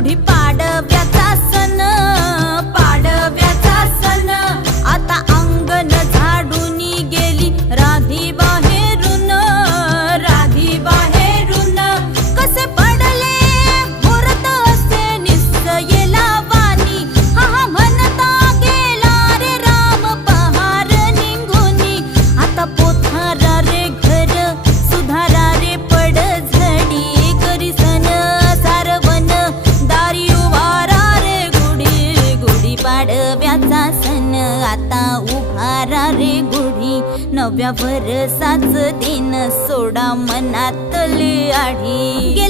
गुढी पाडव्याचा सण, पाडव्याचा सण आता अंगण झाडून गेली राधी बाहेरून, राधी बाहेरून कसे पडले मुहूर्त असे निश्चयेला वाणी, हा हा म्हणता गेला रे राम पहार निघूनी, आता पोथारा रे घर सुधारा रे पडझडी, करी सण सारवण दारी उभारा रे गुढी, गुढी पाडव्याचा सण आता उभारा रे गुढी, नव्या वर्षाच दिन सोडा मनातली आढी.